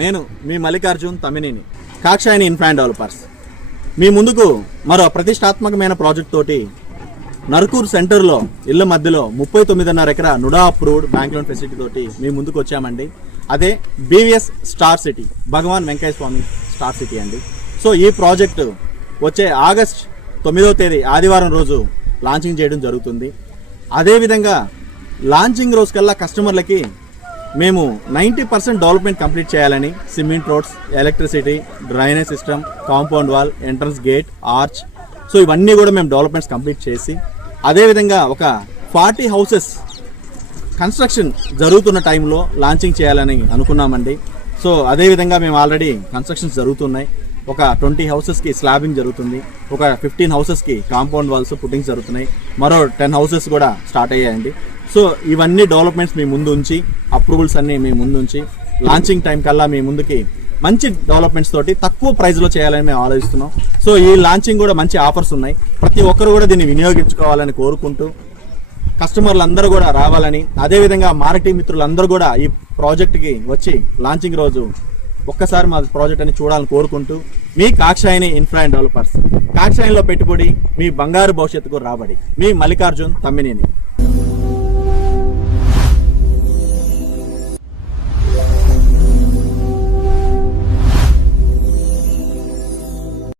నేను మీ Mallikarjun Tammineni, Kakshayani infra and developers మీ ముందుకు మరో ప్రతిష్టాత్మకమైన ప్రాజెక్ట్ తోటి నర్కూర్ సెంటర్లో ఇళ్ల మధ్యలో 39.5 ఎకరా NUDA approved bank loan facility తోటి మీ ముందుకు వచ్చామండి. అదే బీవీఎస్ స్టార్ సిటీ, భగవాన్ వెంకయ్య స్వామి స్టార్ సిటీ అండి. సో ఈ ప్రాజెక్టు వచ్చే ఆగస్ట్ 9వ తేదీ ఆదివారం రోజు లాంచింగ్ చేయడం జరుగుతుంది. అదేవిధంగా లాంచింగ్ రోజు కల్లా కస్టమర్లకి మేము 90% డెవలప్మెంట్ కంప్లీట్ చేయాలని cement roads, electricity, drainage system, compound wall, entrance gate, arch, so ఇవన్నీ కూడా మేము డెవలప్మెంట్స్ కంప్లీట్ చేసి అదేవిధంగా ఒక 40 హౌసెస్ కన్స్ట్రక్షన్ జరుగుతున్న టైంలో లాంచింగ్ చేయాలని అనుకున్నామండి. సో అదేవిధంగా మేము ఆల్రెడీ కన్స్ట్రక్షన్స్ జరుగుతున్నాయి. ఒక 20 హౌసెస్కి స్లాబింగ్ జరుగుతుంది, ఒక 15 హౌసెస్కి కాంపౌండ్ వాల్స్ పుట్టింగ్స్ జరుగుతున్నాయి, మరో 10 హౌసెస్ కూడా స్టార్ట్ అయ్యాయండి. సో ఇవన్నీ డెవలప్మెంట్స్ మీ ముందు ఉంచి, అప్రూవల్స్ అన్నీ మీ ముందు ఉంచి లాంచింగ్ టైం కల్లా మీ ముందుకి మంచి డెవలప్మెంట్స్ తోటి తక్కువ ప్రైస్లో చేయాలని మేము ఆలోచిస్తున్నాం. సో ఈ లాంచింగ్ కూడా మంచి ఆఫర్స్ ఉన్నాయి. ప్రతి ఒక్కరు కూడా దీన్ని వినియోగించుకోవాలని కోరుకుంటూ కస్టమర్లు అందరూ కూడా రావాలని, అదేవిధంగా మార్కెటింగ్ మిత్రులందరూ కూడా ఈ ప్రాజెక్ట్కి వచ్చి లాంచింగ్ రోజు ఒక్కసారి మా ప్రాజెక్ట్ అని చూడాలని కోరుకుంటూ మీ కాక్షాయని ఇన్ఫ్రా అండ్ డెవలపర్స్, కాక్షాయనిలో పెట్టుబడి మీ బంగారు భవిష్యత్తుకు రాబడి, మీ మల్లికార్జున్ తమ్మినేని.